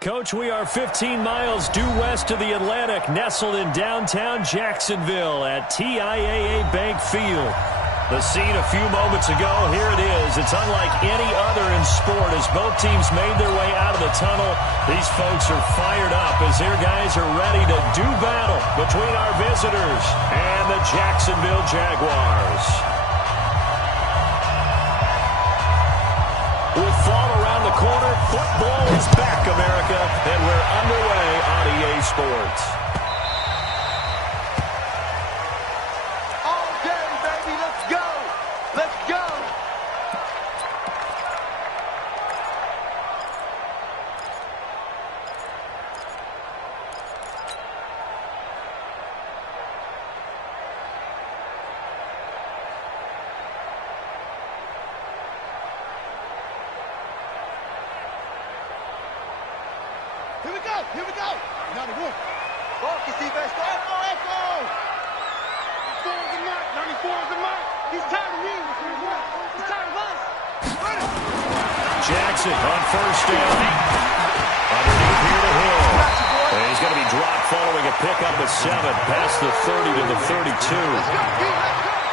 Coach, we are 15 miles due west of the Atlantic, nestled in downtown Jacksonville at TIAA Bank Field. The scene a few moments ago, here it is. It's unlike any other in sport as both teams made their way out of the tunnel. These folks are fired up as their guys are ready to do battle between our visitors and the Jacksonville Jaguars. With fall around the corner, football is back, America, and we're underway on EA Sports. All day, baby, let's go! Let's go! Here we go! Here we go! Now the one. Focus, defense. Echo, echo! 94 is the mark. 94 is the mark. He's tired of me. He's tired of us. Jackson on first down. Underneath here to Hill. And he's going to be dropped following a pickup of 7 past the 30 to the 32.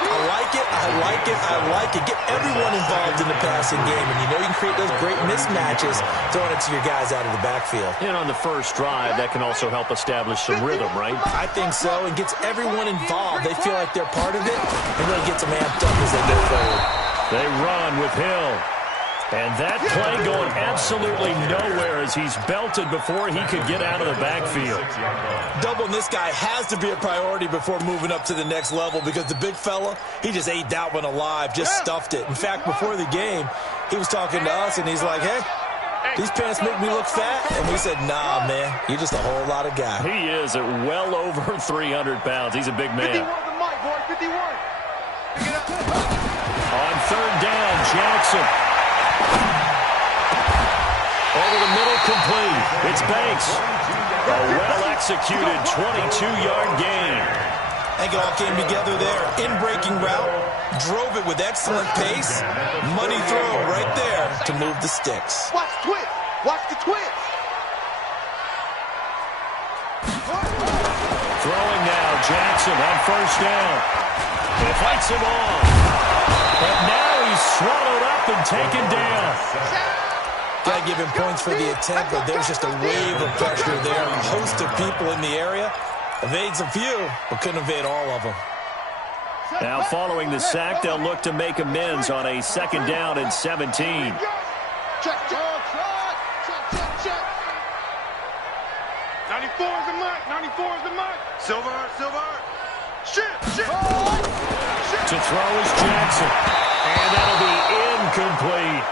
I like it, I like it, I like it. Get everyone involved in the passing game, and you know you can create those great mismatches throwing it to your guys out of the backfield. And on the first drive, that can also help establish some rhythm, right? I think so, and gets everyone involved. They feel like they're part of it, and really gets them amped up as they go forward. They run with Hill. And that play going absolutely nowhere as he's belted before he could get out of the backfield. Doubling this guy has to be a priority before moving up to the next level because the big fella, he just ate that one alive, just stuffed it. In fact, before the game, he was talking to us, and he's like, hey, these pants make me look fat? And we said, nah, man, you're just a whole lot of guy. He is at well over 300 pounds. He's a big man. 51 the mic, boy, 51. Pick it up. On third down, Jackson. Over the middle, complete. It's Banks. A well-executed 22-yard gain. I think it all came together there. In-breaking route. Drove it with excellent pace. Money throw right there to move the sticks. Watch the twist. Watch the twist. Throwing now, Jackson on first down. He fights him off. But now he's swallowed up and taken down. Got to give him points for the attempt, but there's just a wave of pressure there. A host of people in the area. Evades a few, but couldn't evade all of them. Now following the sack, they'll look to make amends on a second down and 17. Check, check, check. 94 is the mark. 94 is the mark. Silver. Shit. To throw is Jackson. And that'll be incomplete.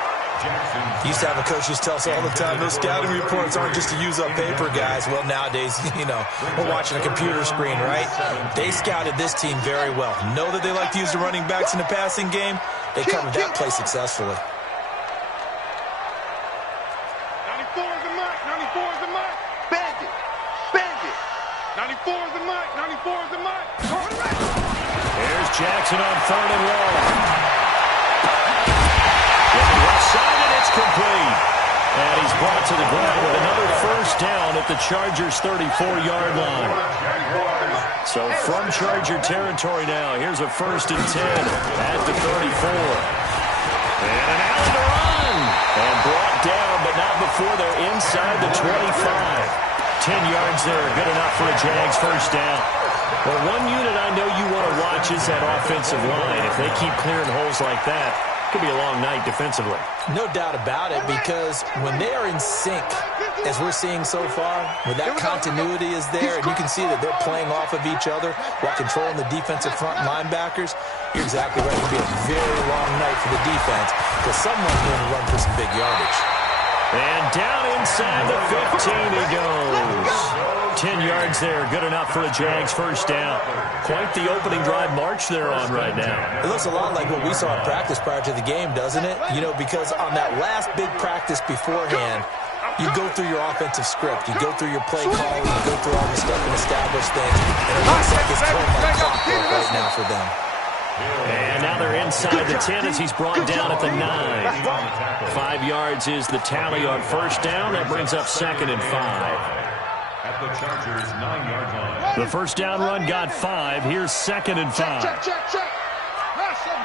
Used to have a coach who tell us all the time, those scouting reports aren't just to use up paper, guys. Well, nowadays, you know, we're watching a computer screen, right? They scouted this team very well. Know that they like to use the running backs in the passing game. They covered that play successfully. 94 is the mark. 94 is the mark. Bandit. 94 is the mark. 94 is the mark. Here's Jackson on third and long. Complete. And he's brought to the ground with another first down at the Chargers' 34-yard line. So from Charger territory now, here's a 1st and 10 at the 34. And an out to run. And brought down, but not before they're inside the 25. 10 yards there, good enough for a Jags first down. Well, one unit I know you want to watch is that offensive line. If they keep clearing holes like that, it could be a long night defensively. No doubt about it, because when they are in sync, as we're seeing so far, when that continuity is there, and you can see that they're playing off of each other while controlling the defensive front linebackers, you're exactly right. It could be a very long night for the defense, because someone's going to run for some big yardage. And down inside the 15 he goes. 10 yards there, good enough for a Jags first down. Quite the opening drive march they're on right now. It looks a lot like what we saw in practice prior to the game, doesn't it? You know, because on that last big practice beforehand, you go through your offensive script, you go through your play calling, you go through all the stuff and establish things, and it looks like it's going like clockwork right now for them. And now they're inside the 10 as he's brought down at the 9. 5 yards is the tally on first down. That brings up 2nd and 5. At the Chargers' 9-yard line. The first down run got 5. Here's 2nd and 5. Check. Rush him.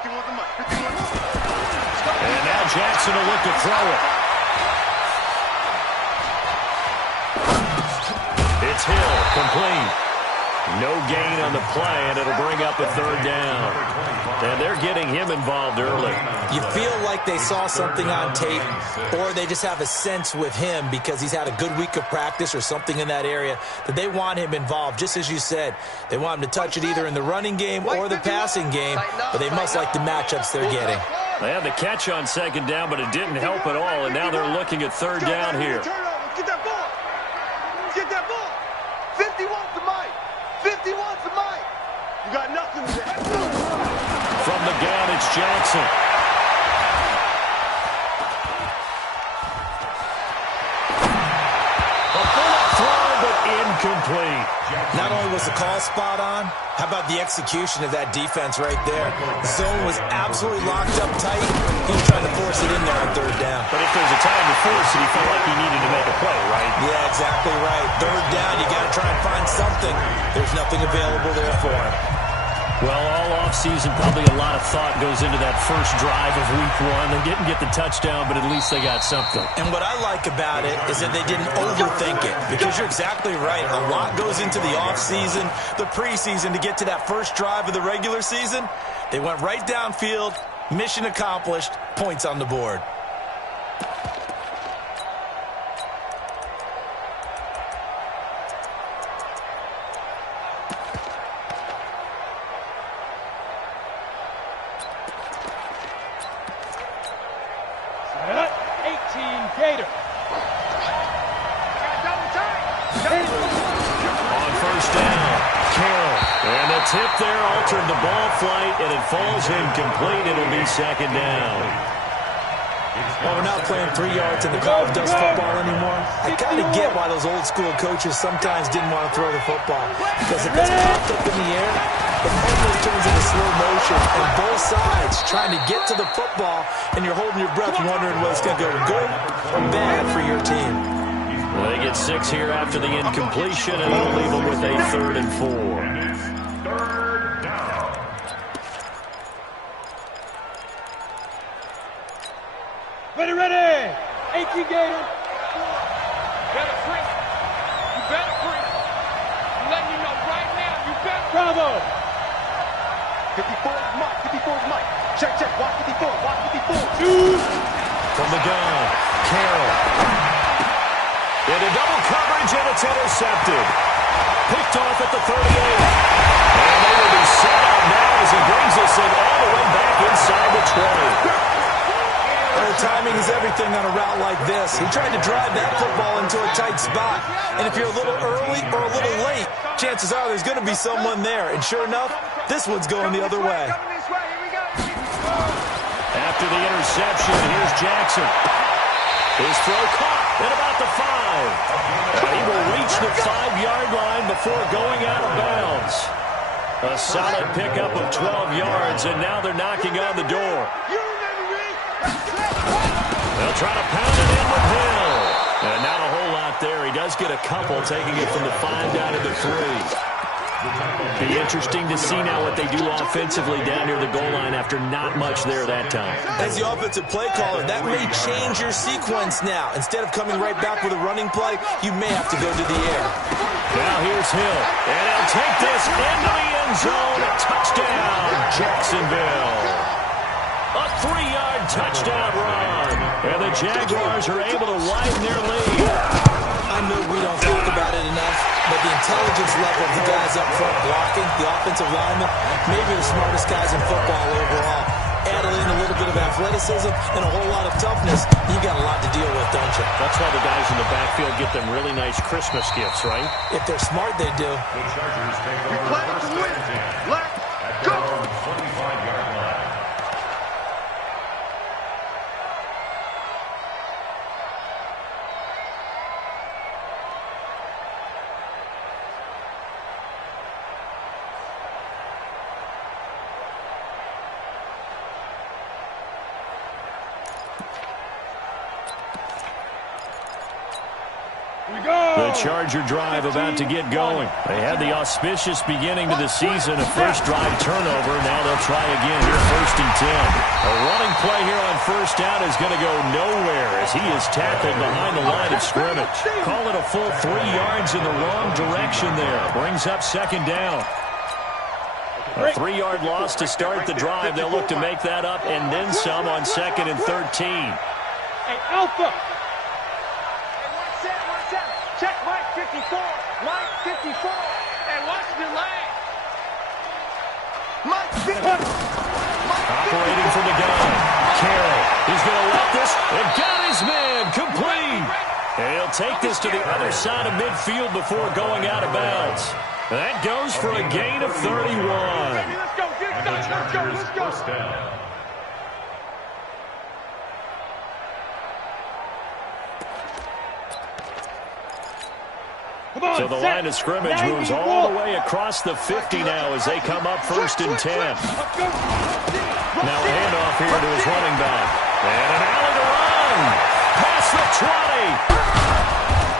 51 to Mike. And now Jackson will look to throw it. It's Hill, complete. No gain on the play, and it'll bring up a 3rd down. And they're getting him involved early. You feel like they saw something on tape, or they just have a sense with him because he's had a good week of practice or something in that area that they want him involved. Just as you said, they want him to touch it either in the running game or the passing game, but they must like the matchups they're getting. They had the catch on 2nd down, but it didn't help at all, and now they're looking at 3rd down here. Get that ball. 51 to Mike. 51 to Mike. You got nothing to that. From the gun, it's Jackson. A bullet throw, but incomplete. Not only was the call spot on, how about the execution of that defense right there? The zone was absolutely locked up tight. He was trying to force it in there on 3rd down. But if there's a time to force it, he felt like he needed to make a play, right? Yeah, exactly right. 3rd down, you got to try and find something. There's nothing available there for him. Well, all offseason, probably a lot of thought goes into that first drive of week 1. They didn't get the touchdown, but at least they got something. And what I like about it is that they didn't overthink it, because you're exactly right. A lot goes into the offseason, the preseason to get to that first drive of the regular season. They went right downfield, mission accomplished, points on the board. Tip there altered the ball flight, and it falls incomplete. It'll be 2nd down. Well, we're not playing 3 yards in the college dust football anymore. I kind of get why those old school coaches sometimes didn't want to throw the football, because it gets popped up in the air, it almost turns into slow motion, and both sides trying to get to the football, and you're holding your breath wondering whether it's going to go good or bad for your team. Well, they get 6 here after the incompletion, and it'll leave them with a 3rd and 4. Ready. 18 Gator. Better print. You better print. I'm letting you know right now. You better. Bravo. 54 is Mike. 54 is Mike. Check. Watch 54. Watch 54. From the gun, Carroll. Into double coverage, and it's intercepted. Picked off at the 38. And they will be set up now as he brings us in all the way back inside the 20. Well, timing is everything on a route like this. He tried to drive that football into a tight spot. And if you're a little early or a little late, chances are there's going to be someone there. And sure enough, this one's going the other way. After the interception, here's Jackson. His throw caught at about the 5. He will reach the 5-yard line before going out of bounds. A solid pickup of 12 yards, and now they're knocking on the door. They'll try to pound it in with Hill. And not a whole lot there. He does get a couple, taking it from the 5 down to the 3. Be interesting to see now what they do offensively down near the goal line after not much there that time. As the offensive play caller, that may change your sequence now. Instead of coming right back with a running play, you may have to go to the air. Now here's Hill. And he'll take this into the end zone. Touchdown, Jacksonville. A 3-yard touchdown run. And the Jaguars are able to widen their lead. I know we don't talk about it enough, but the intelligence level of the guys up front blocking, the offensive linemen, maybe the smartest guys in football overall. Add in a little bit of athleticism and a whole lot of toughness, you got a lot to deal with, don't you? That's why the guys in the backfield get them really nice Christmas gifts, right? If they're smart, they do. The Chargers take over Play to win. Let's go. 25-yard line. The Charger drive about to get going. They had the auspicious beginning to the season, a first drive turnover. Now they'll try again here, 1st and 10. A running play here on 1st down is going to go nowhere as he is tackled behind the line of scrimmage. Call it a full 3 yards in the wrong direction there. Brings up 2nd down. A 3-yard loss to start the drive. They'll look to make that up and then some on 2nd and 13. Hey, Alpha! Check Mike 54. Mike 54. And watch the line. Mike 54. Operating from the gun. Carroll. He's going to let this. And got his man. Complete. And he'll take this to the other side of midfield before going out of bounds. That goes for a gain of 31. Let's go. And the Chargers first down. So the line of scrimmage moves all the way across the 50 now as they come up 1st and 10. Now a handoff here to his running back. And an alley to run. Past the 20.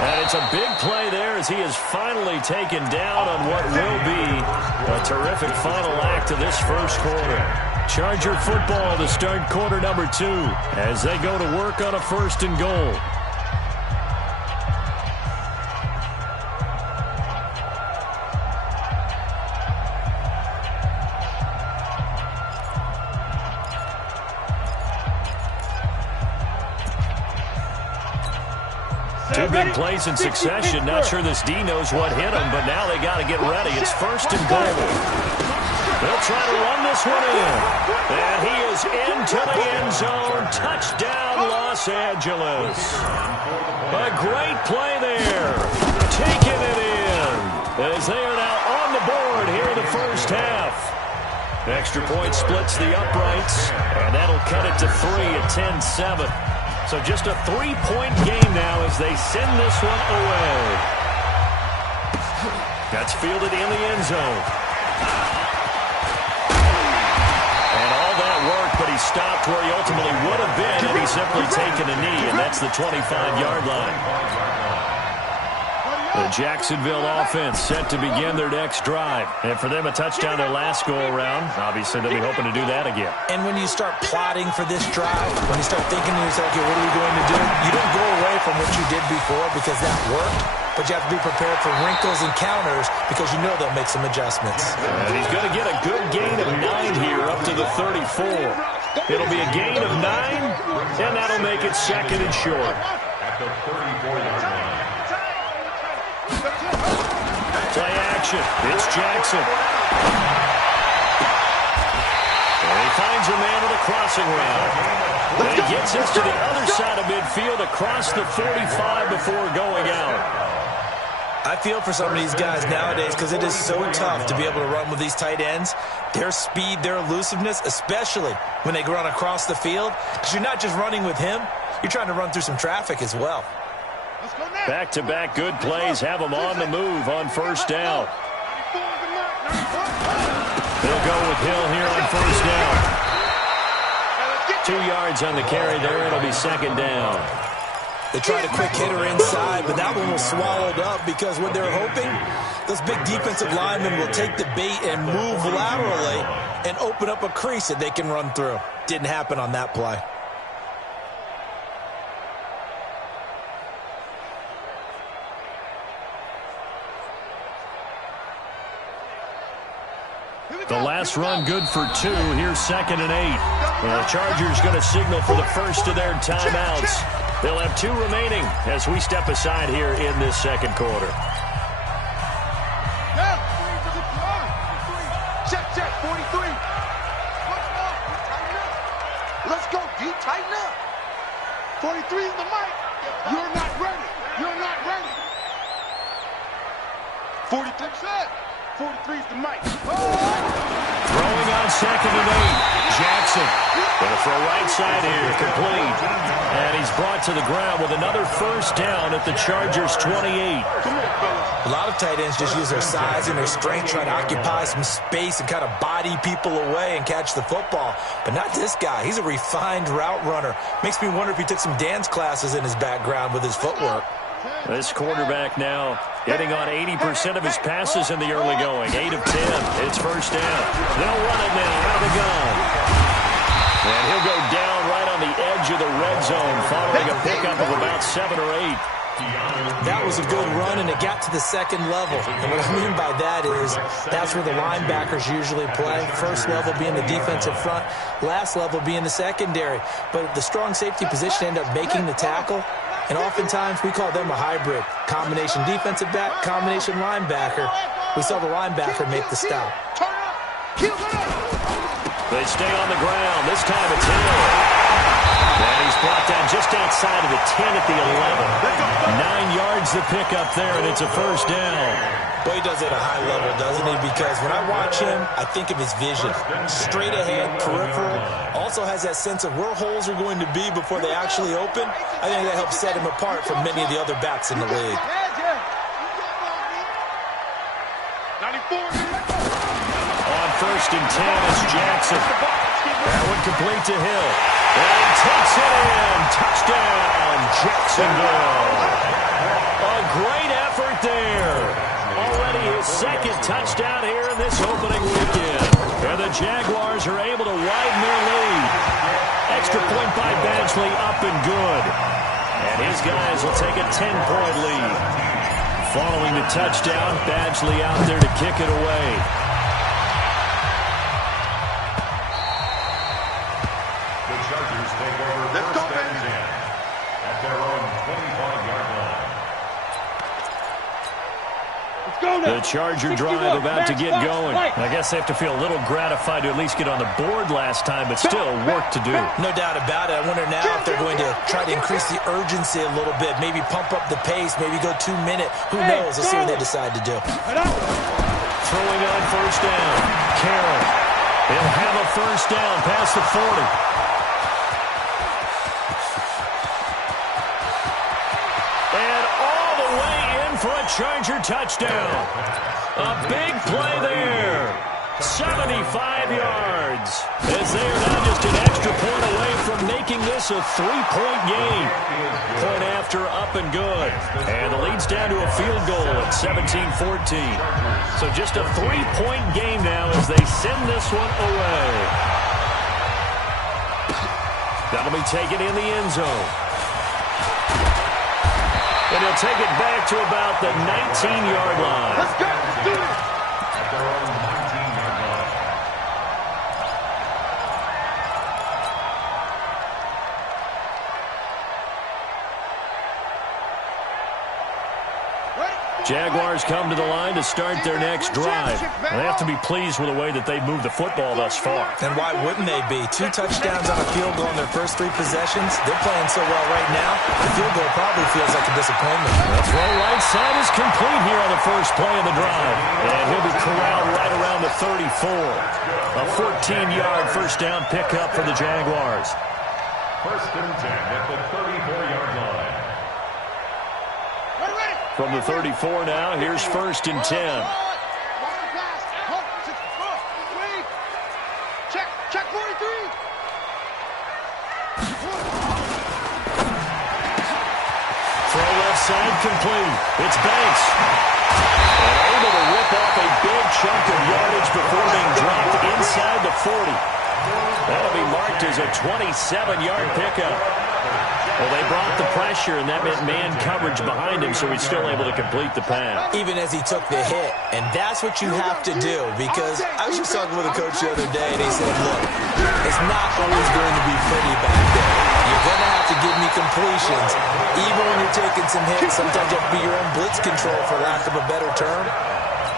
And it's a big play there as he is finally taken down on what will be a terrific final act of this first quarter. Charger football to start quarter number 2 as they go to work on a 1st and goal. Two big plays in succession. Not sure this D knows what hit him, but now they got to get ready. It's 1st and goal. They'll try to run this one in. And he is into the end zone. Touchdown, Los Angeles. A great play there. Taking it in as they are now on the board here in the 1st half. Extra point splits the uprights, and that'll cut it to 3 at 10-7. So just a 3-point game now as they send this one away. That's fielded in the end zone. And all that work, but he stopped where he ultimately would have been had he simply taken a knee, and that's the 25-yard line. The Jacksonville offense set to begin their next drive. And for them, a touchdown their last go-around. Obviously, they'll be hoping to do that again. And when you start plotting for this drive, when you start thinking to yourself, okay, what are we going to do? You don't go away from what you did before because that worked. But you have to be prepared for wrinkles and counters because you know they'll make some adjustments. And he's going to get a good gain of 9 here up to the 34. It'll be a gain of 9, and that'll make it 2nd and short. At the 34-yard line. Play action. It's Jackson. And he finds a man with a crossing route. And he gets us to the other side of midfield across the 45 before going out. I feel for some of these guys nowadays because it is so tough to be able to run with these tight ends. Their speed, their elusiveness, especially when they run across the field. Because you're not just running with him, you're trying to run through some traffic as well. Back-to-back good plays have them on the move on 1st down. They'll go with Hill here on 1st down. 2 yards on the carry there. It'll be 2nd down. They tried a quick hitter inside, but that one was swallowed up because what they're hoping, those big defensive linemen will take the bait and move laterally and open up a crease that they can run through. Didn't happen on that play. The last run good for 2. Here's 2nd and 8. The Chargers going to signal for the first of their timeouts. They'll have 2 remaining as we step aside here in this 2nd quarter. Check, 43. Let's go, D. Tighten up. 43 is the mic. You're not ready. You're not ready. 43%. 43 is the mic. Throwing on 2nd and 8. Jackson going to throw right side here, complete. And he's brought to the ground with another 1st down at the Chargers' 28. A lot of tight ends just use their size and their strength, try to occupy some space and kind of body people away and catch the football. But not this guy. He's a refined route runner. Makes me wonder if he took some dance classes in his background with his footwork. This quarterback now hitting on 80% of his passes in the early going. 8 of 10. It's first down. They'll run it now out of the gun. And he'll go down right on the edge of the red zone following a pickup of about 7 or 8. That was a good run, and it got to the second level. And what I mean by that is that's where the linebackers usually play. First level being the defensive front, last level being the secondary. But the strong safety position ended up making the tackle, and oftentimes we call them a hybrid. Combination defensive back, combination linebacker. We saw the linebacker make the stop. They stay on the ground. This time it's Hill. And he's brought down just outside of the 10 at the 11. 9 yards the pickup there, and it's a first down. Well, he does it at a high level, doesn't he? Because when I watch him, I think of his vision. Straight ahead, peripheral. Also has that sense of where holes are going to be before they actually open. I think that helps set him apart from many of the other backs in the league. On first and 10, it's Jackson. That one complete to Hill. And takes it in. Touchdown, Jacksonville. A great effort there. Already his second touchdown here in this opening weekend. And the Jaguars are able to widen their lead. Extra point by Badgley up and good. And his guys will take a 10-point lead. Following the touchdown, Badgley out there to kick it away. The Charger drive about to get going. I guess they have to feel a little gratified to at least get on the board last time, but still work to do. No doubt about it. I wonder now if they're going to try to increase the urgency a little bit, maybe pump up the pace, maybe go 2-minute. Who knows? Let's see what they decide to do. Throwing on first down. Carroll. They'll have a first down past the 40. For a Charger touchdown. A big play there. 75 yards. As they are now just an extra point away from making this a 3-point game. Point after up and good. And the lead's down to a field goal at 17-14. So just a 3-point game now as they send this one away. That'll be taken in the end zone. And he'll take it back to about the 19-yard line. Let's go. Let's do it. At their own 19-yard line. Jaguars come to the line to start their next drive. They have to be pleased with the way that they've moved the football thus far. And why wouldn't they be? 2 touchdowns on a field goal in their first 3 possessions. They're playing so well right now, the field goal probably feels like a disappointment. The throw right side is complete here on the first play of the drive. And he'll be corralled right around the 34. A 14-yard first down pickup for the Jaguars. First and 10 at the 34-yard line. From the 34 now, here's first and 10. Check 43. Throw left side complete. It's Banks. And able to rip off a big chunk of yardage before being dropped inside the 40. That'll be marked as a 27-yard pickup. Well, they brought the pressure, and that meant man coverage behind him, so he's still able to complete the pass. Even as he took the hit. And that's what you have to do, because I was just talking with a coach the other day, and he said, look, it's not always going to be pretty back there. You're going to have to give me completions. Even when you're taking some hits, sometimes you have to be your own blitz control, for lack of a better term.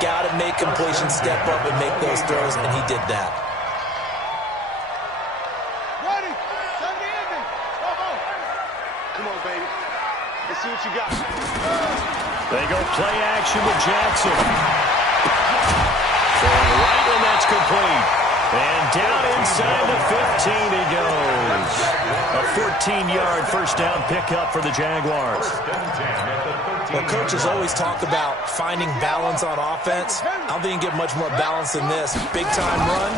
Got to make completions, step up, and make those throws, and he did that. See what you got. They go play action with Jackson. Throwing right, and that's complete. And down inside the 15 he goes. A 14-yard first down pickup for the Jaguars. Well, coaches always talk about finding balance on offense. I don't think you can get much more balance than this. Big-time run,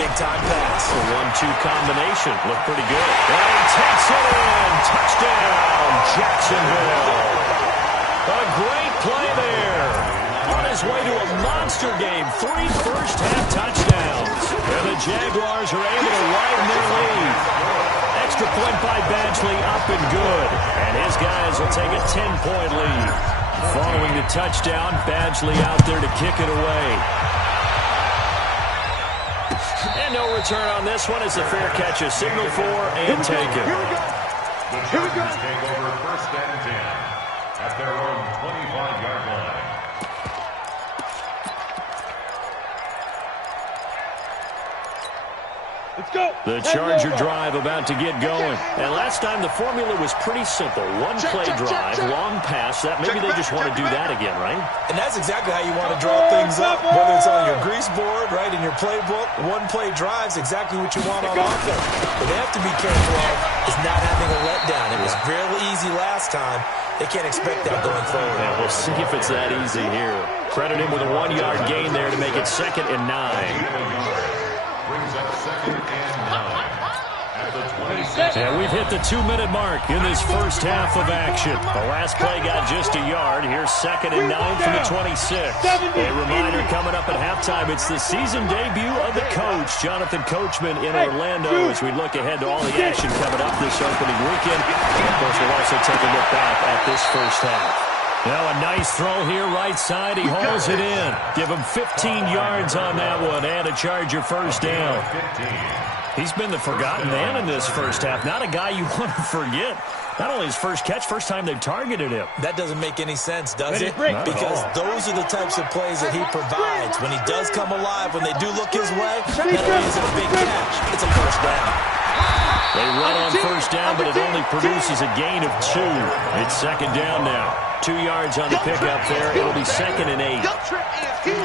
big-time pass. The 1-2 combination looked pretty good. And he takes it in. Touchdown, Jacksonville. A great play there. On his way to a monster game, 3 first-half touchdowns. And the Jaguars are able to widen their lead. Extra point by Badgley, up and good. And his guys will take a 10-point lead. Following the touchdown, Badgley out there to kick it away. And no return on this one as the fair catch is signaled for and taken. The Chargers take over first and 10 at their own 25-yard line. Let's go. The Charger drive about to get going. And last time the formula was pretty simple. One-play drive, long pass. That maybe they just want to do that again, right? And that's exactly how you want to draw things up. Whether it's on your grease board, right, in your playbook, one-play drive's exactly what you want on offense. What they have to be careful of is not having a letdown. It was fairly easy last time. They can't expect that going forward. Yeah, we'll see if it's that easy here. Credit him with a 1-yard gain there to make it 2nd and 9. Brings up 2nd and 9 at the 26. And we've hit the 2-minute mark in this first half of action. The last play got just a yard. Here's 2nd and 9 from the 26. A reminder coming up at halftime. It's the season debut of the coach, Jonathan Coachman in Orlando, as we look ahead to all the action coming up this opening weekend. And of course, we'll also take a look back at this first half. Now a nice throw here, right side. He hauls it in. Give him 15 yards on that one and a Charger first down. He's been the forgotten man in this first half. Not a guy you want to forget. Not only his first catch, first time they've targeted him. That doesn't make any sense, does it? Because those are the types of plays that he provides. When he does come alive, when they do look his way, not only is it a big catch, it's a first down. They run on first down, but it only produces a gain of 2. It's 2nd down now. 2 yards on the pickup there. It'll be 2nd and 8.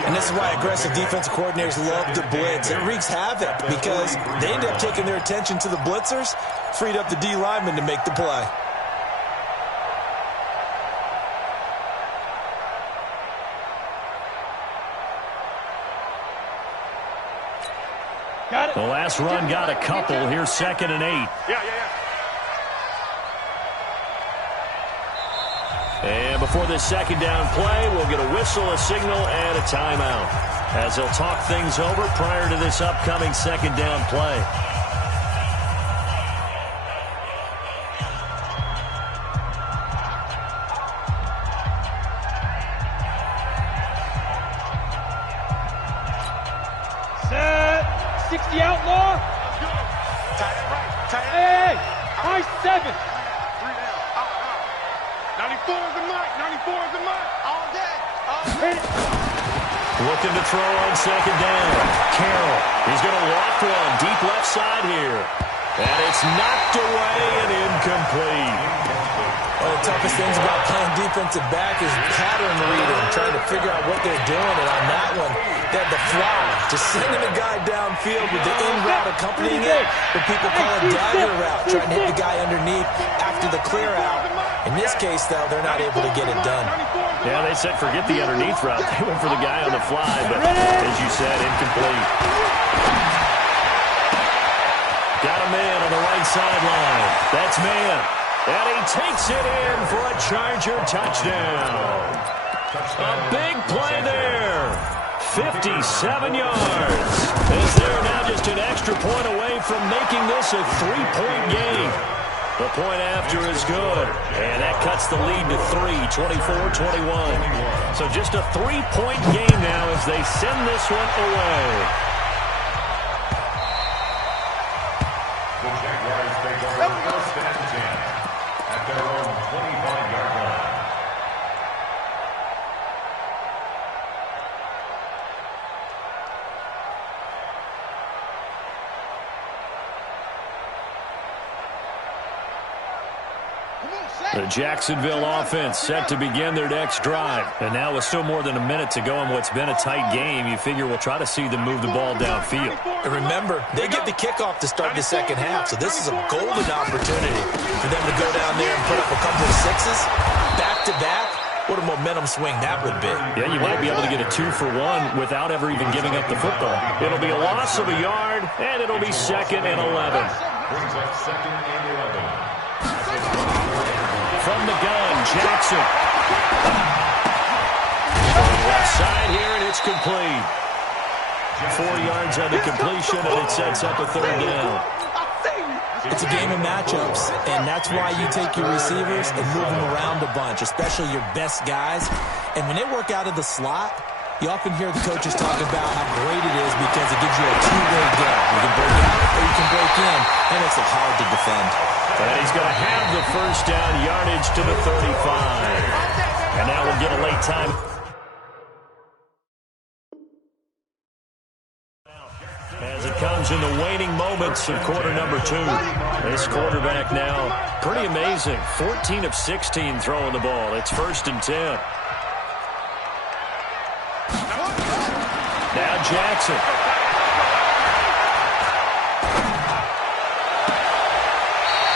And this is why aggressive defensive coordinators love to blitz. It wreaks havoc because they end up taking their attention to the blitzers, freed up the D lineman to make the play. The last run got a couple. Here's 2nd and 8. And before this 2nd down play, we'll get a whistle, a signal, and a timeout, as they'll talk things over prior to this upcoming 2nd down play. Set. 60 outlaw. Hey, high 7. 94 is the mark. 94 is the mark. All day. Looking to throw on 2nd down. Carroll. He's going to loft one deep left side here. And it's knocked away and incomplete. One of the toughest things about playing defensive back is pattern reading, trying to figure out what they're doing. And on that one, they had the fly, just sending a guy downfield with the in route accompanying it, what people call a dagger route, trying to hit the guy underneath after the clear out. In this case, though, they're not able to get it done. Yeah, they said forget the underneath route. They went for the guy on the fly, but as you said, incomplete. Got a man on the right sideline. That's man. And he takes it in for a Charger touchdown. A big play there. 57 yards. As they're now just an extra point away from making this a 3-point game. The point after is good. And that cuts the lead to 3, 24-21. So just a 3-point game now as they send this one away. The Jaguars take over first and 10 at their own 25-yard line. The Jacksonville offense set to begin their next drive. And now with still more than a minute to go in what's been a tight game, you figure we'll try to see them move the ball downfield. And remember, they get the kickoff to start the second half, so this is a golden opportunity for them to go down there and put up a couple of sixes back-to-back. What a momentum swing that would be. Yeah, you might be able to get a 2-for-1 without ever even giving up the football. It'll be a loss of a yard, and it'll be 2nd and 11. Brings up 2nd and 11. From the gun, Jackson Left side here, and it's complete. 4 yards on the completion, and it sets up a third down. It's a game of matchups, and that's why you take your receivers and move them around a bunch, especially your best guys. And when they work out of the slot, you often hear the coaches talk about how great it is because it gives you a two-way go. You can break out or you can break in, and it makes it hard to defend. And he's going to have the first down, yardage to the 35. And now we'll get a late time. As it comes in the waning moments of quarter number 2. This quarterback now, pretty amazing. 14 of 16 throwing the ball. It's 1st and 10. Now Jackson.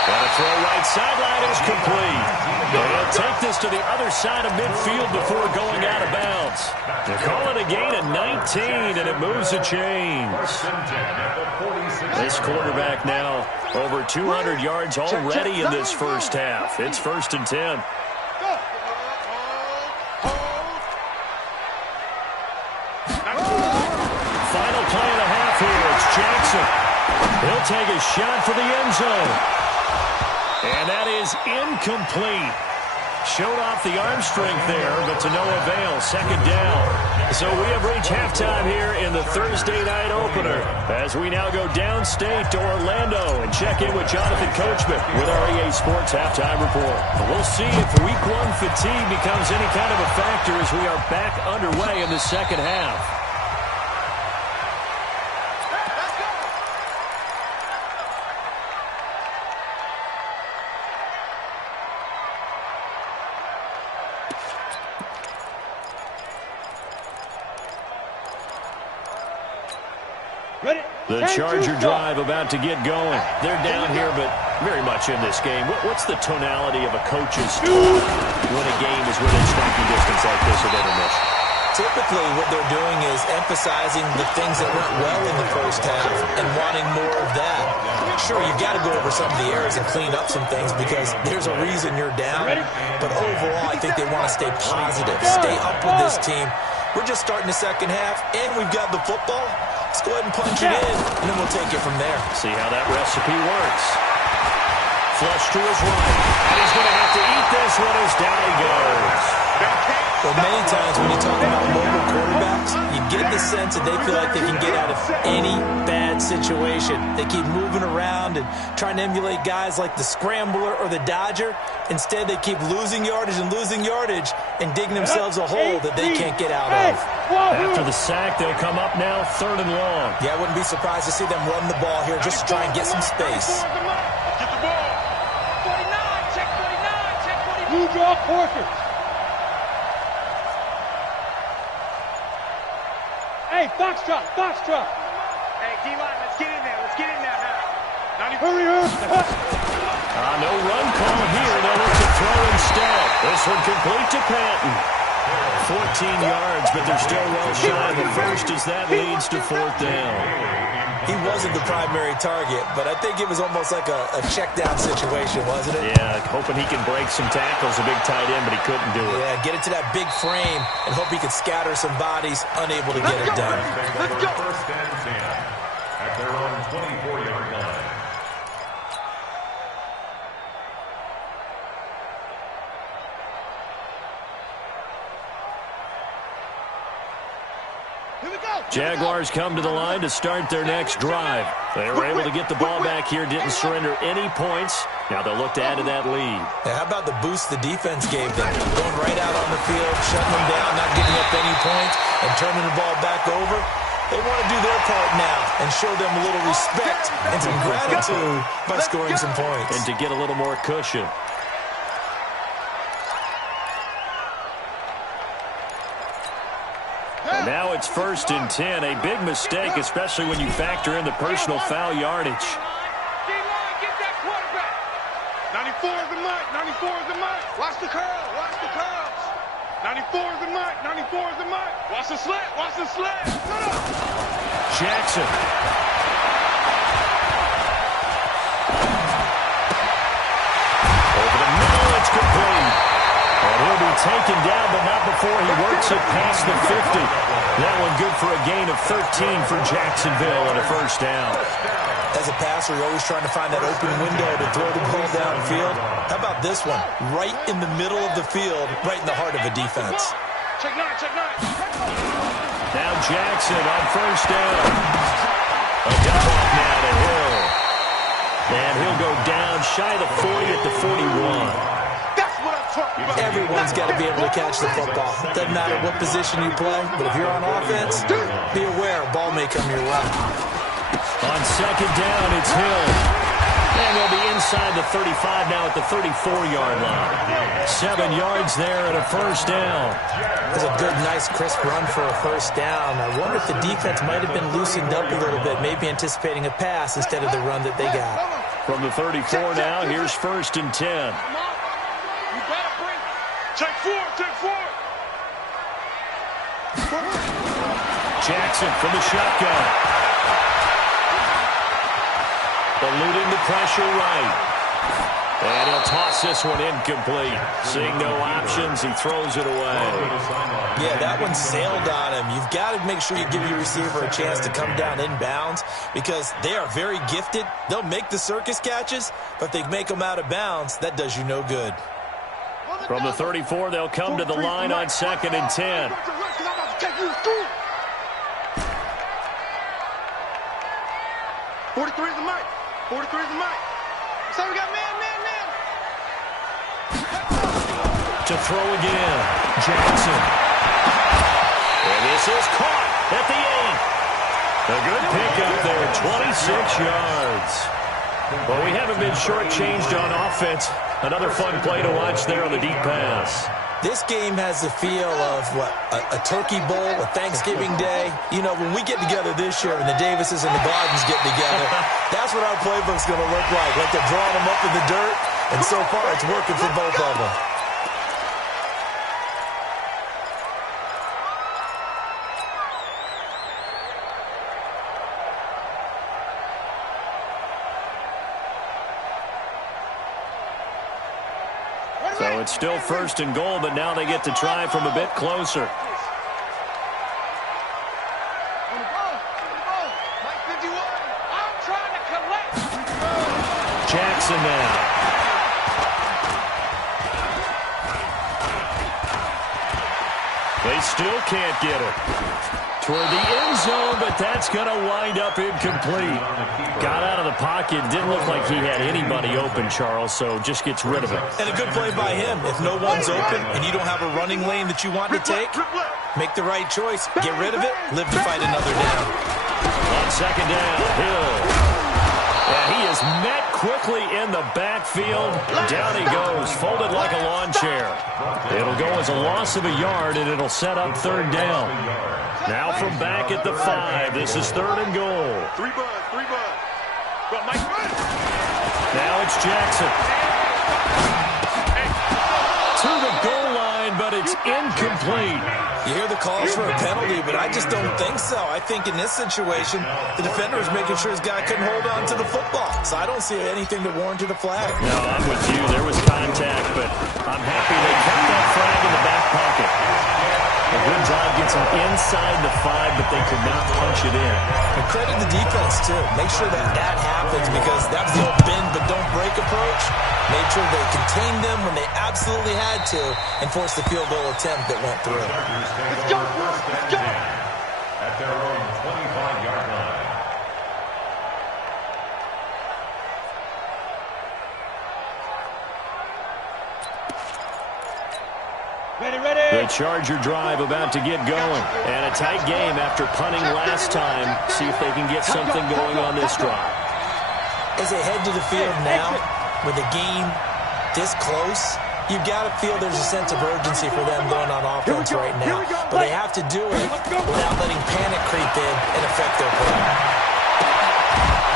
And a throw right sideline is complete. They'll take this to the other side of midfield before going out of bounds. They call it a gain of 19, and it moves the chains. This quarterback now over 200 yards already in this first half. It's 1st and 10. Final play of the half here. It's Jackson. He'll take a shot for the end zone. And that is incomplete. Showed off the arm strength there, but to no avail. 2nd down. So we have reached halftime here in the Thursday night opener as we now go downstate to Orlando and check in with Jonathan Coachman with our EA Sports Halftime Report. We'll see if Week 1 fatigue becomes any kind of a factor as we are back underway in the second half. The Charger drive about to get going. They're down here, but very much in this game. What's the tonality of a coach's talk when a game is within striking distance like this of intermission? Typically, what they're doing is emphasizing the things that went well in the first half and wanting more of that. Sure, you've got to go over some of the errors and clean up some things because there's a reason you're down. But overall, I think they want to stay positive, stay up with this team. We're just starting the second half, and we've got the football. Let's go ahead and punch it in, and then we'll take it from there. See how that recipe works. Flush to his right. And he's going to have to eat this one as down he goes. Well, many times when you talk about mobile quarterbacks, you get the sense that they feel like they can get out of any bad situation. They keep moving around and trying to emulate guys like the Scrambler or the Dodger. Instead, they keep losing yardage and digging themselves a hole that they can't get out of. After the sack, they'll come up now 3rd and long. Yeah, I wouldn't be surprised to see them run the ball here just to try and get some space. Get the ball. 49, check 49, check 49. Blue draw quarters. Hey, foxtrot. Hey, D-line, let's get in there now. Hurry up. No run call here. They'll look to throw instead. This one complete to Patton. 14 yards, but they're still well shy of the first as that leads to 4th down. He wasn't the primary target, but I think it was almost like a check down situation, wasn't it? Yeah, hoping he can break some tackles, a big tight end, but he couldn't do it. Yeah, get it to that big frame and hope he could scatter some bodies, unable to get it done. Let's go. 1st and 10 at their own 24-yard line. Jaguars come to the line to start their next drive. They were able to get the ball back here, didn't surrender any points. Now they'll look to add to that lead. Yeah, how about the boost the defense gave them? Going right out on the field, shutting them down, not giving up any points, and turning the ball back over. They want to do their part now and show them a little respect and some gratitude by scoring some points. And to get a little more cushion. And now it's 1st and 10. A big mistake, especially when you factor in the personal foul yardage. D-line, get that quarterback. 94 is the mark. 94 is the mark. Watch the curl. Watch the curls. 94 is the mark. 94 is the mark. Watch the slant. Watch the slant. Jackson. Over the middle, it's complete. And he'll be taken down, but not before he works it past the 50. That one good for a gain of 13 for Jacksonville and a first down. As a passer, you're always trying to find that open window to throw the ball downfield. How about this one? Right in the middle of the field, right in the heart of a defense. Check nine, check nine. Now Jackson on first down. A dump off now to Hill. And he'll go down shy of the 40 at the 41. That's what I'm talking about. Everyone's got to be able to catch the football. Doesn't matter what position you play, but if you're on offense, be aware a ball may come your way. On second down, it's Hill. And they'll be inside the 35 now at the 34-yard line. 7 yards there and a first down. That's a good, nice, crisp run for a first down. I wonder if the defense might have been loosened up a little bit, maybe anticipating a pass instead of the run that they got. From the 34 now, here's first and 10. You better bring it. Take forward, take forward. Jackson from the shotgun. Eluding the pressure right. And he'll toss this one incomplete. Seeing no options, he throws it away. Yeah, that one sailed on him. You've got to make sure you give your receiver a chance to come down inbounds because they are very gifted. They'll make the circus catches, but if they make them out of bounds, that does you no good. From the 34, they'll come to the line on second and 10. 43 is the mic. 43 is the mic. So we got man. To throw again, Jackson. And this is caught at the 8. A good pickup there, 26 yards. Well, we haven't been shortchanged on offense. Another fun play to watch there on the deep pass. This game has the feel of, a turkey bowl, a Thanksgiving day. You know, when we get together this year and the Davises and the Gardens get together, that's what our playbook's going to look like. Like they're drawing them up in the dirt, and so far it's working for both of them. So it's still first and goal, but now they get to try from a bit closer. Jackson now. They still can't get it. Toward the end zone, but that's going to wind up incomplete. Got out of the pocket. Didn't look like he had anybody open, Charles, so just gets rid of it. And a good play by him. If no one's open and you don't have a running lane that you want to take, make the right choice. Get rid of it. Live to fight another down. On second down, Hill. And he is met quickly in the backfield. Down he goes, folded like a lawn chair. It'll go as a loss of a yard, and it'll set up third down. Now from back at the 5, this is third and goal. 3 bud. Now it's Jackson. To the goal line, but it's incomplete. You hear the calls for a penalty, but I just don't think so. I think in this situation, the defender is making sure his guy couldn't hold on to the football. So I don't see anything to warrant a flag. No, I'm with you. There was contact, but I'm happy they kept that flag in the back pocket. A good drive gets them inside the 5, but they could not punch it in. And credit the defense, too. Make sure that happens because that's the old bend but don't break approach. Made sure they contained them when they absolutely had to and forced the field goal attempt that went through. Let's go. At their own 25-yard line. The Charger drive about to get going. And a tight game after punting last time. See if they can get something going on this drive. As they head to the field now, with the game this close, you've got to feel there's a sense of urgency for them going on offense right now. But they have to do it without letting panic creep in and affect their play.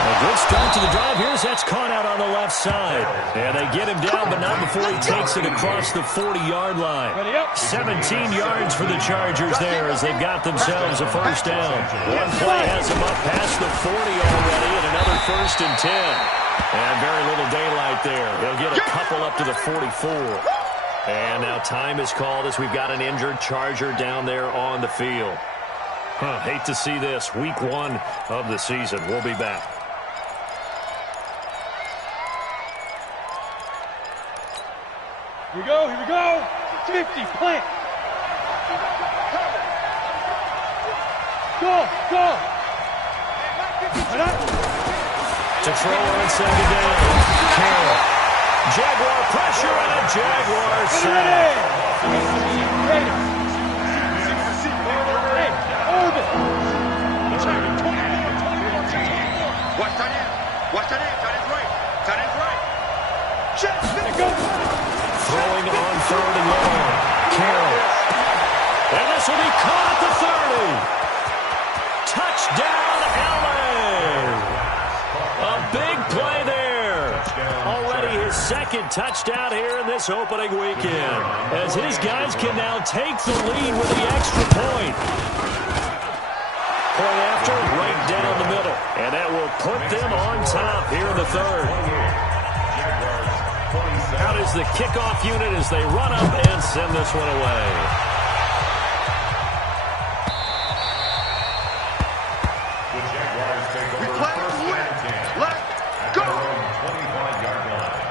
A good start to the drive. Here's that's caught out on the left side. And they get him down, but not before he takes it across the 40-yard line. 17 yards for the Chargers there as they've got themselves a first down. One play has them up past the 40 already, and another first and 10. And very little daylight there. They'll get a couple up to the 44. And now time is called as we've got an injured Charger down there on the field. Hate to see this. Week 1 of the season. We'll be back. Here we go, here we go. 50, plant. Go, go. To throw on second down. Carroll. Jaguar pressure and a Jaguar sack. Watch that in. Watch that in. That is right. That is right. Check. Go. Throwing on 3rd and long. Carroll. And this will be caught at the 30. Touchdown, LA. A big play there. Already his 2nd touchdown here in this opening weekend. As his guys can now take the lead with the extra point. Point after, right down the middle. And that will put them on top here in the 3rd. Out is the kickoff unit as they run up and send this one away. The Jaguars take over first and 10. Let's go. 25-yard line.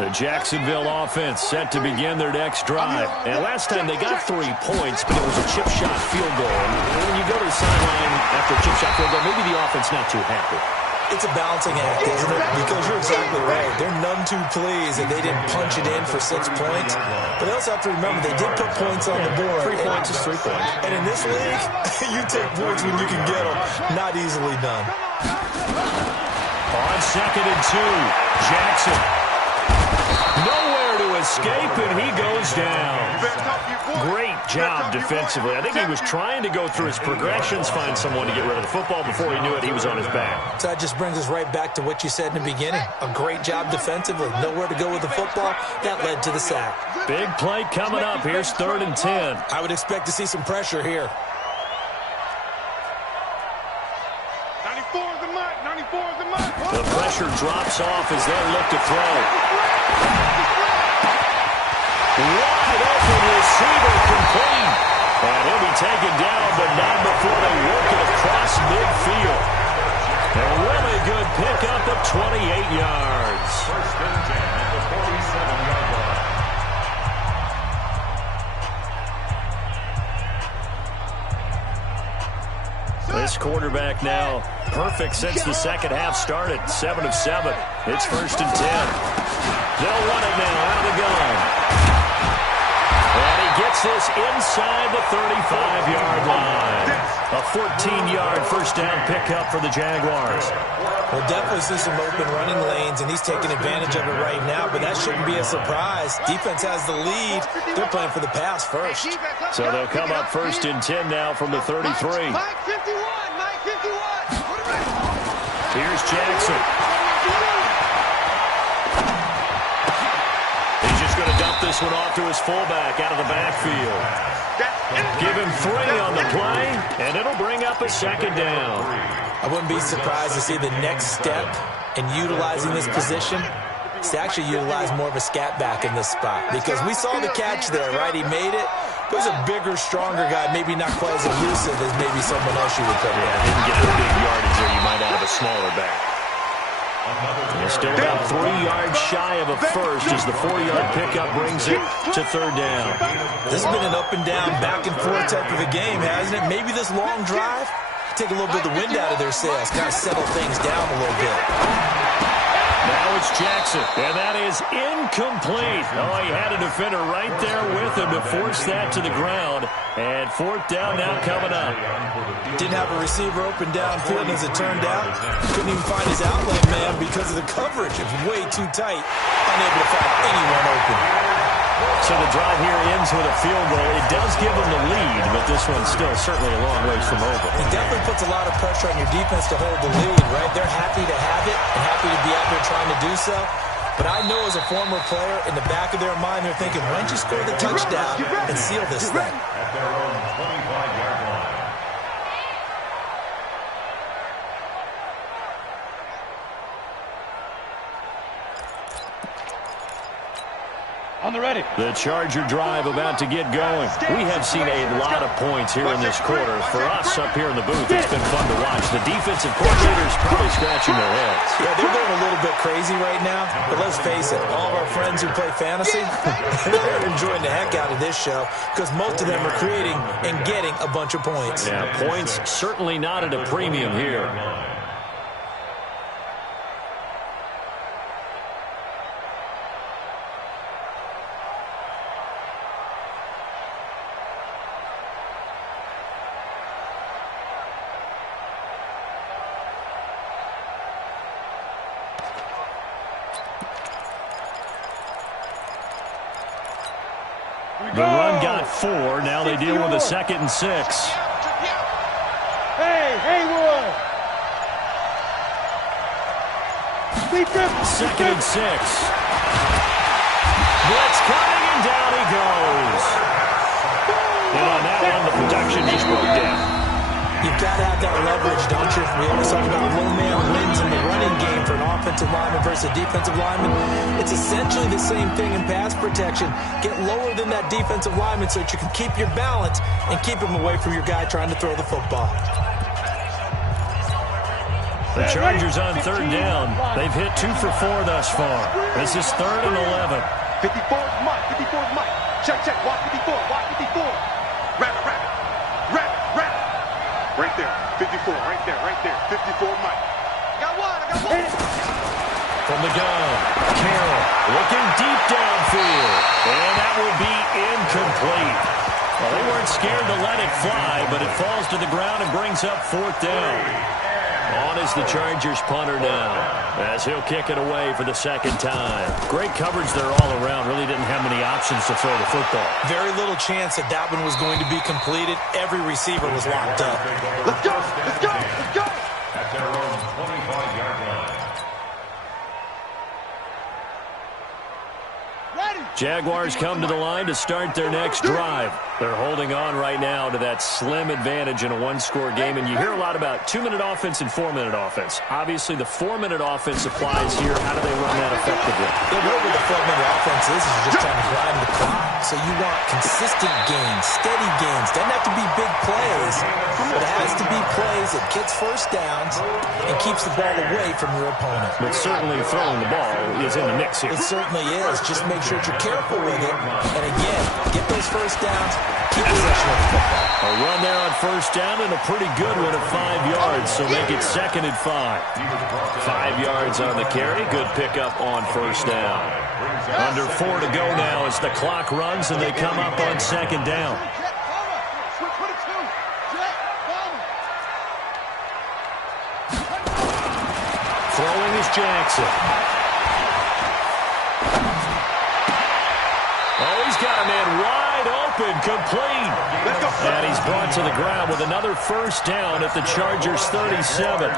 The Jacksonville offense set to begin their next drive. And last time they got 3 points, but it was a chip shot field goal. And when you go to the sideline after a chip shot field goal, maybe the offense not too happy. It's a balancing act, isn't it? Because you're exactly right. They're none too pleased that they didn't punch it in for 6 points. But they also have to remember they did put points on the board. 3 points is 3 points. And in this league, you take points when you can get them. Not easily done. On 2nd and 2, Jackson. Nowhere to escape, and he goes down. Great job defensively. I think he was trying to go through his progressions, find someone to get rid of the football. Before he knew it, he was on his back. So that just brings us right back to what you said in the beginning. A great job defensively. Nowhere to go with the football. That led to the sack. Big play coming up. Here's 3rd and 10. I would expect to see some pressure here. 94 is the mark. 94 is the mark. The pressure drops off as they look to throw. Wide open receiver complete. And he'll be taken down, but not before they work it across midfield. A really good pickup of 28 yards. First and 10 at the 47-yard line. This quarterback now perfect since the second half started. 7 of 7. It's 1st and 10. They'll run it now out of the gun. And he gets this inside the 35-yard line. A 14-yard first down pickup for the Jaguars. We'll definitely see some open running lanes, and he's taking advantage of it right now, but that shouldn't be a surprise. Defense has the lead. They're playing for the pass first. So they'll come up 1st and 10 now from the 33. Mike 51. Mike 51. Here's Jackson. He's just going to dump this one off to his fullback out of the backfield. Give him 3 on the play, and it'll bring up a 2nd down. I wouldn't be surprised to see the next step in utilizing this position is to actually utilize more of a scat back in this spot. Because we saw the catch there, right? He made it. There's a bigger, stronger guy, maybe not quite as elusive as maybe someone else you would put in. Didn't get a big yardage there. You might have a smaller back. And still about 3 yards shy of a first as the 4-yard pickup brings it to 3rd down. This has been an up and down, back and forth type of a game, hasn't it? Maybe this long drive, take a little bit of the wind out of their sails, kind of settle things down a little bit. Now it's Jackson, and that is incomplete. Oh, he had a defender right there with him to force that to the ground. And 4th down now coming up. Didn't have a receiver open downfield, and as it turned out, couldn't even find his outlet man because of the coverage. It's way too tight, unable to find anyone open. So the drive here ends with a field goal. It does give them the lead, but this one's still certainly a long ways from over. It definitely puts a lot of pressure on your defense to hold the lead, right? They're happy to have it and happy to be out there trying to do so. But I know as a former player, in the back of their mind, they're thinking, why don't you score the touchdown and seal this thing? At their own 25-yard line. On the ready. The Charger drive about to get going. We have seen a lot of points here in this quarter. For us up here in the booth, it's been fun to watch. The defensive coordinators probably scratching their heads. Yeah, they're going a little bit crazy right now. But let's face it, all of our friends who play fantasy, they're enjoying the heck out of this show because most of them are creating and getting a bunch of points. Yeah, points certainly not at a premium here. The run got 4. Now they deal with a 2nd and 6. Hey, Haywood! 2nd and 6. Blitz coming, and down he goes. And on that one, the production just broke down. You've got to have that leverage, don't you? We always talk about low man wins in the running game for an offensive lineman versus a defensive lineman. It's essentially the same thing in pass protection. Get lower than that defensive lineman so that you can keep your balance and keep him away from your guy trying to throw the football. The Chargers on 3rd down. They've hit 2 for 4 thus far. This is 3rd and 11. 54 is Mike. 54 is Mike. Check, check. Watch 54. Watch 54. Rabbit, rabbit. Rabbit, rabbit. Right there. 54. Right there. Right there. 54 Mike. I got one. From the gun, Carroll looking deep downfield. And that will be incomplete. Well, they weren't scared to let it fly, but it falls to the ground and brings up 4th down. On is the Chargers punter now, as he'll kick it away for the 2nd time. Great coverage there all around. Really didn't have many options to throw the football. Very little chance that that one was going to be completed. Every receiver was locked up. Let's go. Let's go. Let's go. At their own 25-yard line. Jaguars come to the line to start their next drive. They're holding on right now to that slim advantage in a one-score game, and you hear a lot about 2-minute offense and 4-minute offense. Obviously, the 4-minute offense applies here. How do they run that effectively? Yeah, whatever the 4-minute offense is you're just trying to grind the clock. So you want consistent gains, steady gains. Doesn't have to be big plays, but it has to be plays that gets first downs and keeps the ball away from your opponent. But certainly throwing the ball is in the mix here. It certainly is. Just make sure that you're careful with it. And again, get those first downs, keep possession of the football. A run there on 1st down and a pretty good one of 5 yards, so make it 2nd and 5. 5 yards on the carry. Good pickup on 1st down. Under 4 to go now as the clock runs and they come up on 2nd down. Throwing is Jackson. Oh, he's got a man wide open, complete. And he's brought to the ground with another 1st down at the Chargers' 37.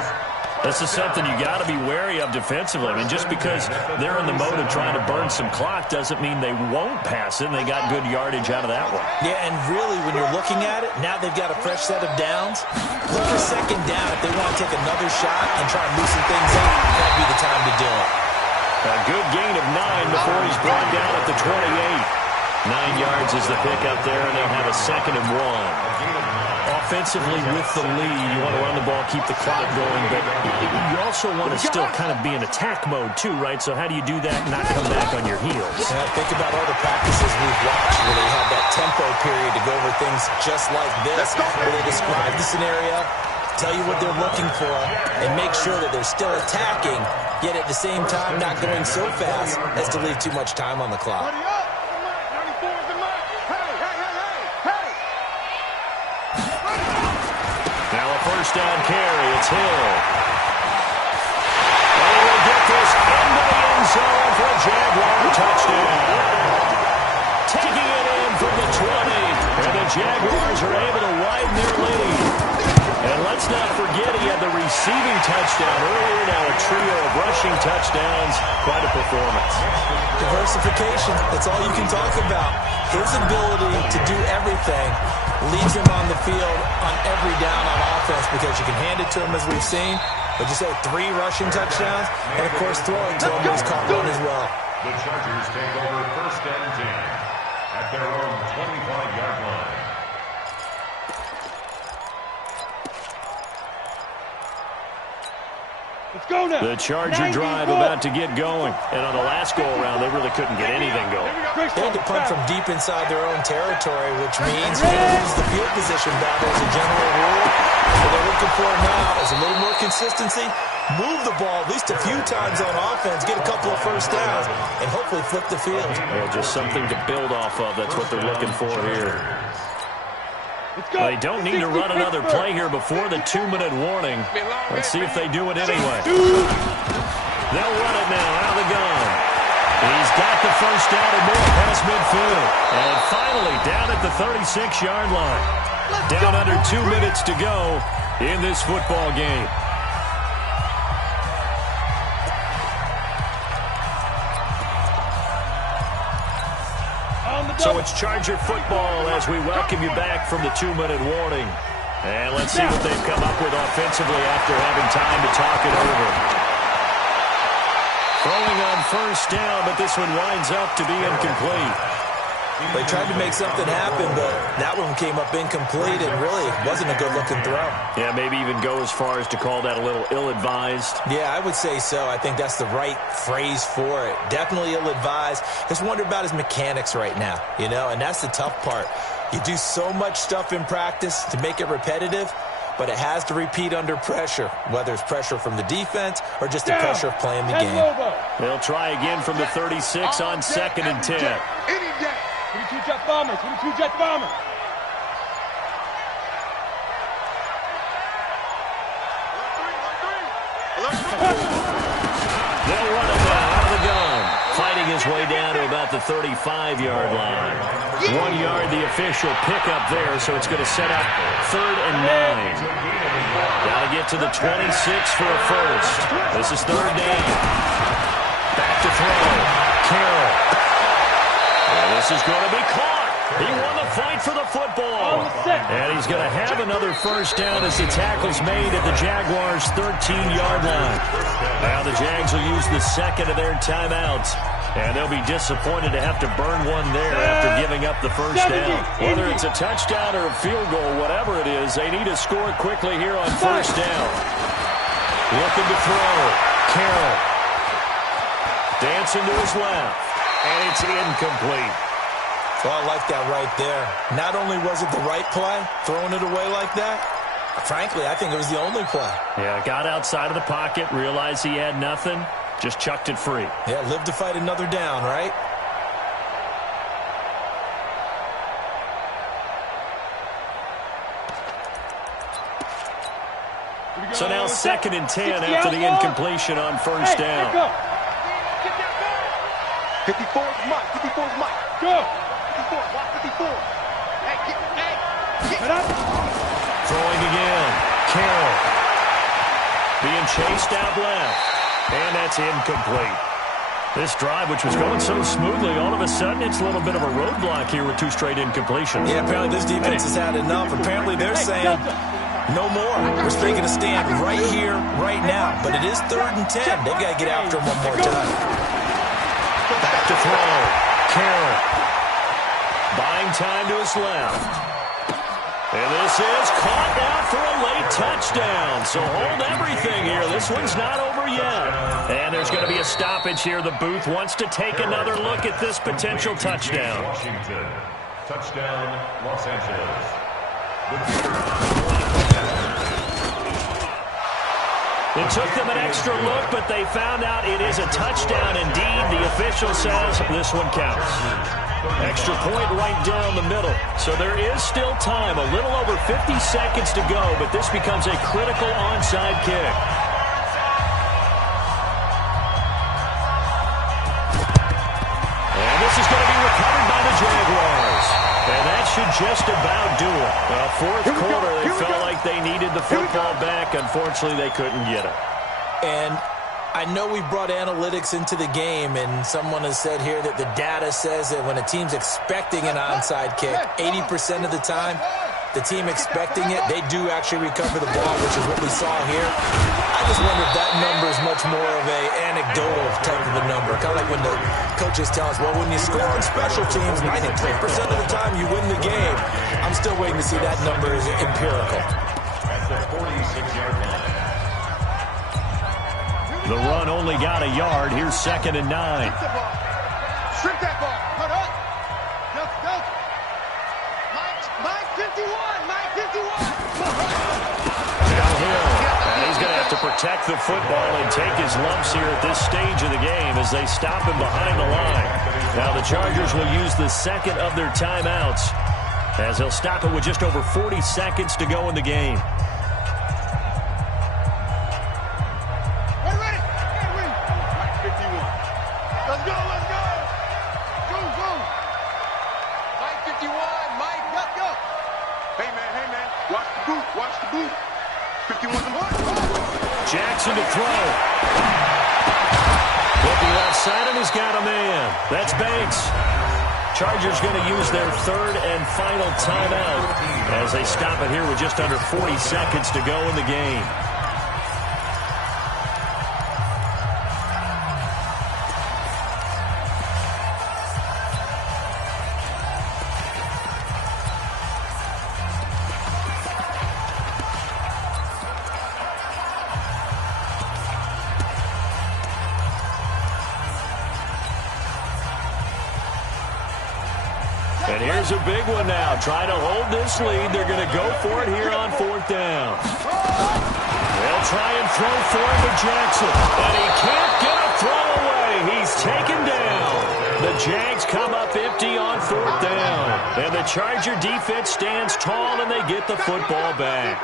This is something you got to be wary of defensively. I mean, just because they're in the mode of trying to burn some clock doesn't mean they won't pass it. And they got good yardage out of that one. Yeah, and really, when you're looking at it, now they've got a fresh set of downs. Look for 2nd down. If they want to take another shot and try and loosen things up, that'd be the time to do it. A good gain of 9 before he's brought down at the 28. 9 yards is the pickup there, and they'll have a 2nd and 1. Offensively with the lead, you want to run the ball, keep the clock going, but you also want to still kind of be in attack mode too, right? So how do you do that and not come back on your heels? Yeah, think about all the practices we've watched where they have that tempo period to go over things just like this, where they describe the scenario, tell you what they're looking for, and make sure that they're still attacking, yet at the same time not going so fast as to leave too much time on the clock. Now a 1st down carry. It's Hill. And he will get this into the end zone for a Jaguar touchdown. Taking it in from the 20. And the Jaguars are able to widen their lead. And let's not forget he had the receiving touchdown earlier. Now a trio of rushing touchdowns. Quite a performance. Diversification. That's all you can talk about. His ability to do everything leaves him on the field on every down on offense because you can hand it to him as we've seen. But you say 3 rushing touchdowns, and of course throwing to him was caught one as well. The Chargers take over 1st and 10 at their own 25-yard line. Let's go now. The Charger drive about to get going. And on the last go-around, they really couldn't get anything going. They had to punt from deep inside their own territory, which means you're going to lose the field position battle as a general rule. What they're looking for now is a little more consistency, move the ball at least a few times on offense, get a couple of first downs, and hopefully flip the field. Well, just something to build off of. That's what they're looking for here. They don't need to run another play here before the 2-minute warning. Let's see if they do it anyway. They'll run it now out of the gun. He's got the first down and more past midfield. And finally down at the 36-yard line. Down under 2 minutes to go in this football game. So it's Charger football as we welcome you back from the 2-minute warning. And let's see what they've come up with offensively after having time to talk it over. Throwing on first down, but this one winds up to be incomplete. They tried to make something happen, but that one came up incomplete and really wasn't a good-looking throw. Yeah, maybe even go as far as to call that a little ill-advised. Yeah, I would say so. I think that's the right phrase for it. Definitely ill-advised. Just wonder about his mechanics right now, you know, and that's the tough part. You do so much stuff in practice to make it repetitive, but it has to repeat under pressure, whether it's pressure from the defense or just the pressure of playing the game. They'll try again from the 36 on 2nd and 10. 22 jet bombers, 22 jet bombers. They'll run it now out of the gun. Fighting his way down to about the 35-yard line. 1 yard the official pickup there, so it's going to set up 3rd and 9. Got to get to the 26 for a first. This is 3rd down. Back to throw. Carroll. And this is going to be caught. He won the fight for the football. And he's going to have another first down as the tackle's made at the Jaguars' 13-yard line. Now the Jags will use the second of their timeouts. And they'll be disappointed to have to burn one there after giving up the first down. Whether it's a touchdown or a field goal, whatever it is, they need to score quickly here on first down. Looking to throw. Carroll. Dancing to his left. And it's incomplete. Well, I like that right there. Not only was it the right play, throwing it away like that, frankly, I think it was the only play. Yeah, got outside of the pocket, realized he had nothing, just chucked it free. Yeah, live to fight another down, right? So now 2nd and 10 after the incompletion on first down. 54 is Mike. 54 is Mike. Go. 54. Watch 54. Hey, get up. Throwing again. Carroll. Being chased out left. And that's incomplete. This drive, which was going so smoothly, all of a sudden it's a little bit of a roadblock here with 2 straight incompletions. Yeah, apparently this defense has had enough. Apparently they're saying no more. We're making a stand right here, right now. But it is 3rd and 10. They've got to get after him one more time. Back to throw. Carroll. Buying time to his left. And this is caught now for a late touchdown. So hold everything here. This one's not over yet. And there's going to be a stoppage here. The booth wants to take another look at this potential touchdown. Washington. Touchdown, Los Angeles. It took them an extra look, but they found out it is a touchdown indeed. The official says this one counts. Extra point right down the middle. So there is still time, a little over 50 seconds to go, but this becomes a critical onside kick. And this is going to be recovered by the Jaguars. And that should just about do it. Well, 4th quarter, they felt like they needed the football back. Unfortunately, they couldn't get it. And I know we brought analytics into the game, and someone has said here that the data says that when a team's expecting an onside kick, 80% of the time, the team expecting it, they do actually recover the ball, which is what we saw here. I just wonder if that number is much more of a anecdotal type of a number. Kind of like when the coaches tell us, well, when you score on special teams, 93% of the time you win the game. I'm still waiting to see that number is empirical. At the 46-yard line. The run only got a yard. Here's 2nd and 9. Strip that ball. Cut up. Go. Mike 51. Mike 51. Downhill. And he's going to have to protect the football and take his lumps here at this stage of the game as they stop him behind the line. Now the Chargers will use the second of their timeouts as they'll stop it with just over 40 seconds to go in the game. Jackson to throw. Looking left side, and he's got a man. That's Banks. Chargers going to use their third and final timeout as they stop it here with just under 40 seconds to go in the game. And here's a big one now. Trying to hold this lead. They're going to go for it here on 4th down. They'll try and throw for it to Jackson. And he can't get a throw away. He's taken down. The Jags come up empty on 4th down. And the Charger defense stands tall and they get the football back.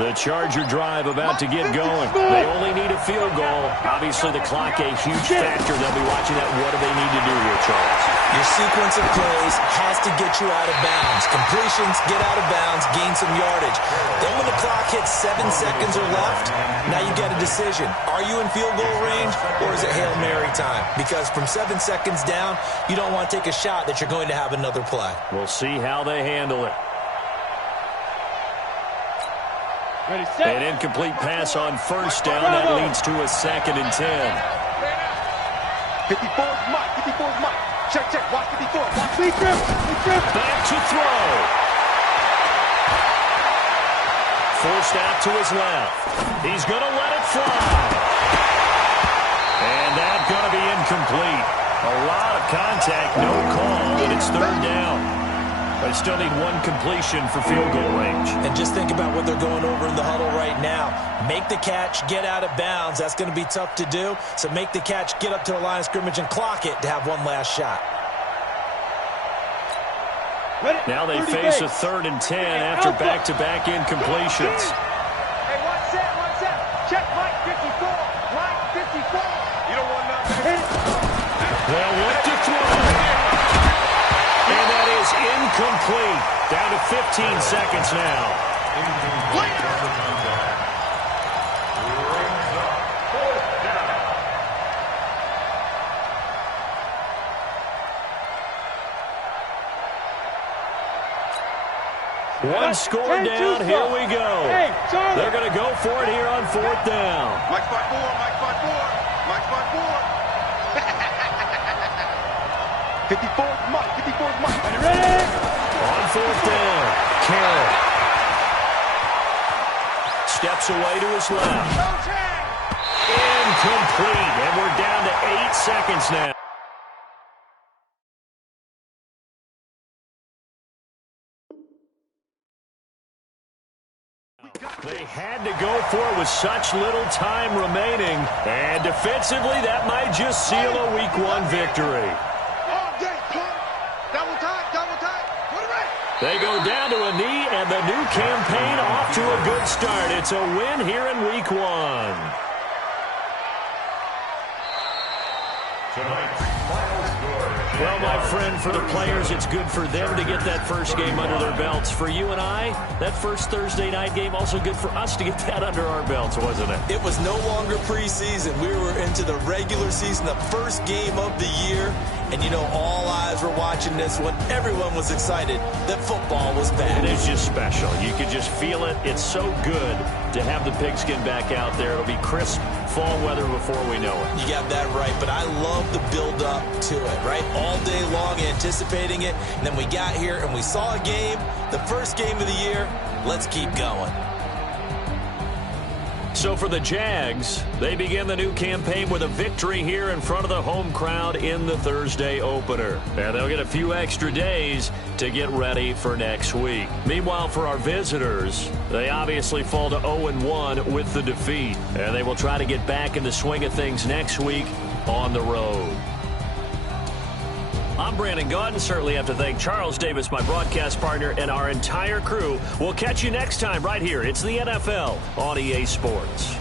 The Charger drive about to get going. They only need a field goal. Obviously, the clock a huge factor. They'll be watching that. What do they need to do here, Charles? Your sequence of plays has to get you out of bounds. Completions, get out of bounds, gain some yardage. Then when the clock hits 7 seconds or left, now you get a decision. Are you in field goal range or is it Hail Mary time? Because from 7 seconds down, you don't want to take a shot that you're going to have another play. We'll see how they handle it. An incomplete pass on 1st down. That leads to a 2nd and 10. 54's Mike. 54's Mike. Check. Watch 54. Watch me trip. Back to throw. Forced out to his left. He's going to let it fly. And that's going to be incomplete. A lot of contact, no call, and it's 3rd down. They still need one completion for field goal range. And just think about what they're going over in the huddle right now. Make the catch, get out of bounds. That's going to be tough to do. So make the catch, get up to the line of scrimmage, and clock it to have one last shot. Now they face a 3rd and 10 after back-to-back incompletions. Hey, watch that. Check Mike 54. Mike 54. You don't want nothing. Hit it. They'll look to throw. And that is incomplete. Down to 15 seconds now. One score down. Here we go. They're going to go for it here on 4th down. Mike spot 4. Mike spot 4. 54's Mike. Are you ready? On 4th down. Carroll steps away to his left. Incomplete. And we're down to 8 seconds now. They had to go for it with such little time remaining. And defensively, that might just seal a Week 1 victory. They go down to a knee, and the new campaign off to a good start. It's a win here in Week 1. Well, my friend, for the players, it's good for them to get that first game under their belts. For you and I, that first Thursday night game, also good for us to get that under our belts, wasn't it? It was no longer preseason. We were into the regular season, the first game of the year. And, you know, all eyes were watching this when everyone was excited that football was back. It is just special. You could just feel it. It's so good to have the pigskin back out there. It'll be crisp fall weather before we know it. You got that right, but I love the build-up to it, right? All day long anticipating it, and then we got here and we saw a game, the first game of the year. Let's keep going. So for the Jags, they begin the new campaign with a victory here in front of the home crowd in the Thursday opener. And they'll get a few extra days to get ready for next week. Meanwhile, for our visitors, they obviously fall to 0-1 with the defeat. And they will try to get back in the swing of things next week on the road. I'm Brandon Gaudin. Certainly have to thank Charles Davis, my broadcast partner, and our entire crew. We'll catch you next time right here. It's the NFL on EA Sports.